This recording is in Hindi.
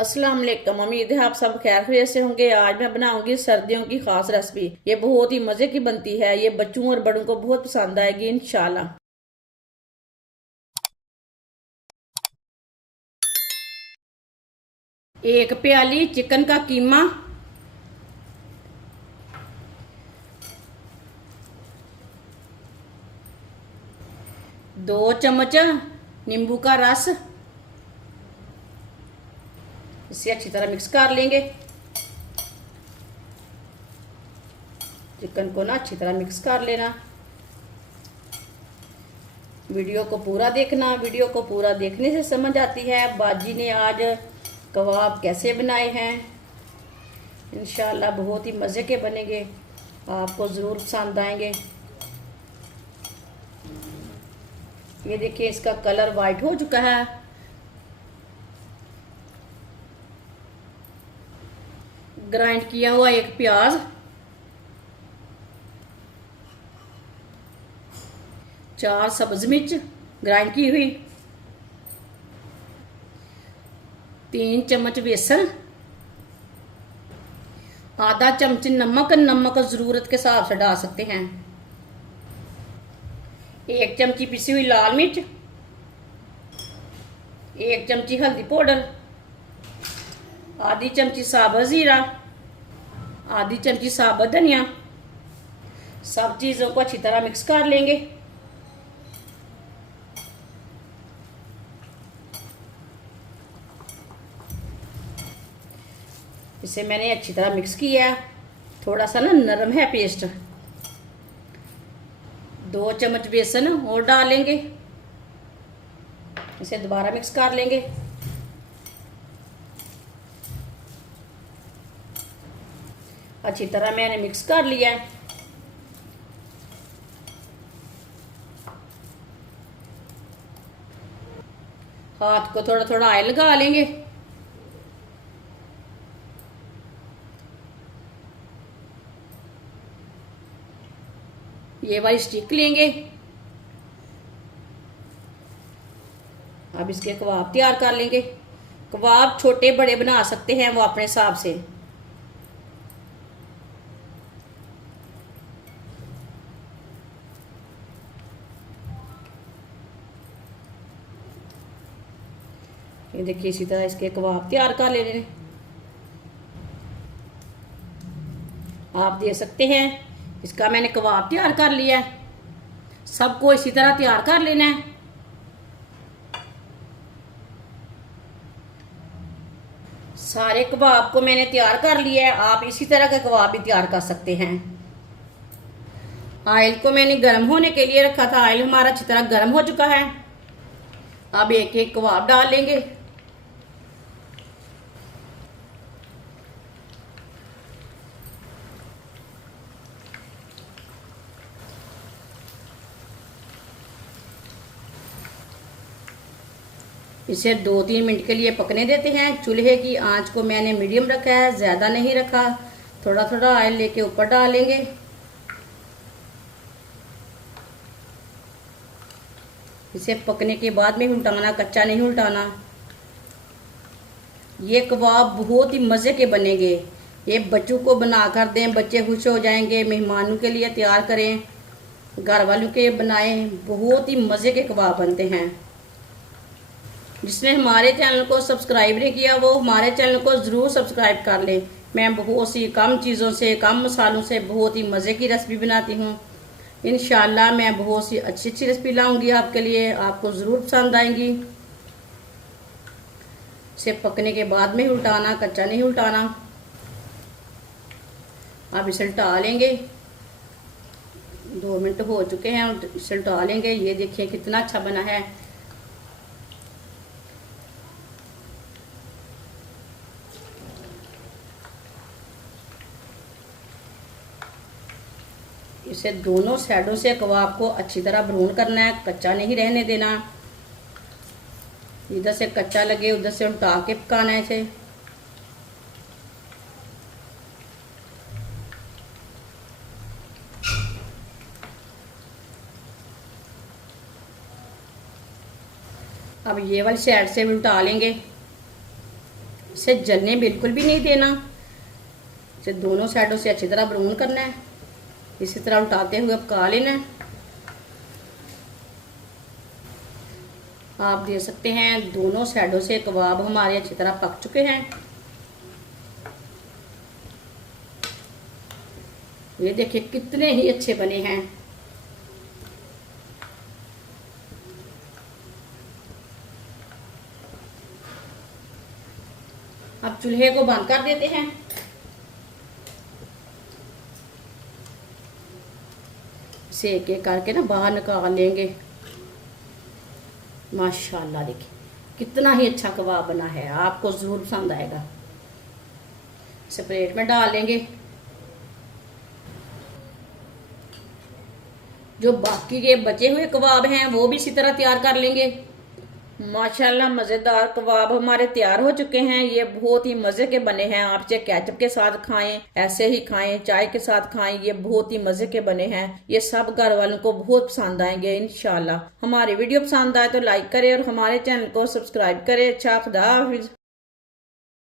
अस्सलाम वालेकुम। उम्मीद है आप सब खैर खैरियत से होंगे। आज मैं बनाऊंगी सर्दियों की खास रेसिपी। ये बहुत ही मजे की बनती है। ये बच्चों और बड़ों को बहुत पसंद आएगी इंशाल्लाह। एक प्याली चिकन का कीमा, 2 चम्मच नींबू का रस, इसे अच्छी तरह मिक्स कर लेंगे। चिकन को ना अच्छी तरह मिक्स कर लेना। वीडियो को पूरा देखना। वीडियो को पूरा देखने से समझ आती है बाजी ने आज कबाब कैसे बनाए हैं। इंशाल्लाह बहुत ही मज़े के बनेंगे, आपको ज़रूर पसंद आएंगे। ये देखिए इसका कलर वाइट हो चुका है। ग्राइंड किया हुआ एक प्याज, 4 सब्ज मिर्च ग्राइंड की हुई, 3 चम्मच बेसन, आधा चम्मच नमक। नमक जरूरत के हिसाब से डाल सकते हैं। 1 चमची पिसी हुई लाल मिर्च, 1 चमची हल्दी पाउडर, आधी चमची साबुत जीरा, आधी चमची साबुत धनिया। सब चीज़ों को अच्छी तरह मिक्स कर लेंगे। इसे मैंने अच्छी तरह मिक्स किया है। थोड़ा सा ना नरम है पेस्ट। 2 चम्मच बेसन और डालेंगे। इसे दोबारा मिक्स कर लेंगे। अच्छी तरह मैंने मिक्स कर लिया है। हाथ को थोड़ा थोड़ा ऑयल लगा लेंगे। ये वाली स्टिक लेंगे। अब इसके कबाब तैयार कर लेंगे। कबाब छोटे बड़े बना सकते हैं वो अपने हिसाब से। ये देखिए इसी तरह इसके कबाब तैयार कर लेने। आप देख सकते हैं इसका मैंने कबाब तैयार कर लिया है। सबको इसी तरह तैयार कर लेना है। सारे कबाब को मैंने तैयार कर लिया है। आप इसी तरह के कबाब भी तैयार कर सकते हैं। ऑयल को मैंने गर्म होने के लिए रखा था। ऑयल हमारा अच्छी तरह गर्म हो चुका है। अब एक एक कबाब डाल लेंगे। इसे 2-3 मिनट के लिए पकने देते हैं। चूल्हे की आंच को मैंने मीडियम रखा है, ज़्यादा नहीं रखा। थोड़ा थोड़ा ऑयल लेके ऊपर डालेंगे। इसे पकने के बाद में उल्टाना, कच्चा नहीं उल्टाना। ये कबाब बहुत ही मज़े के बनेंगे। ये बच्चों को बना कर दें, बच्चे खुश हो जाएंगे। मेहमानों के लिए तैयार करें, घर वालों के बनाएं। बहुत ही मज़े के कबाब बनते हैं। जिसने हमारे चैनल को सब्सक्राइब नहीं किया वो हमारे चैनल को ज़रूर सब्सक्राइब कर ले। मैं बहुत सी कम चीज़ों से, कम मसालों से बहुत ही मज़े की रेसिपी बनाती हूँ। इंशाल्लाह मैं बहुत सी अच्छी अच्छी रेसिपी लाऊंगी आपके लिए, आपको ज़रूर पसंद आएंगी। इसे पकने के बाद में उल्टाना, कच्चा नहीं उल्टाना। अब इसे उल्टा लेंगे। 2 मिनट हो चुके हैं, इसे उल्टा लेंगे। ये देखिए कितना अच्छा बना है। इसे दोनों साइडों से कबाब को अच्छी तरह ब्राउन करना है, कच्चा नहीं रहने देना। इधर से कच्चा लगे उधर से उल्टा के पकाना है इसे। अब ये वाली साइड से भी उल्टा लेंगे। इसे जलने बिल्कुल भी नहीं देना। इसे दोनों साइडों से अच्छी तरह ब्राउन करना है। इसी तरह उल्टाते हुए पका लेना है। आप देख सकते हैं दोनों साइडों से कबाब हमारे अच्छी तरह पक चुके हैं। ये देखिए कितने ही अच्छे बने हैं। अब चूल्हे को बंद कर देते हैं। सेक एक करके ना बाहर निकाल लेंगे। माशाल्लाह देखिए कितना ही अच्छा कबाब बना है, आपको जरूर पसंद आएगा। इसे प्लेट में डाल लेंगे। जो बाकी के बचे हुए कबाब हैं वो भी इसी तरह तैयार कर लेंगे। माशाल्लाह मज़ेदार कबाब हमारे तैयार हो चुके हैं। ये बहुत ही मज़े के बने हैं। आप चाहे केचप के साथ खाएं, ऐसे ही खाएं, चाय के साथ खाएं, ये बहुत ही मज़े के बने हैं। ये सब घर वालों को बहुत पसंद आएंगे इंशाल्लाह। हमारी वीडियो पसंद आए तो लाइक करें और हमारे चैनल को सब्सक्राइब करें। अच्छा, खुदा हाफिज।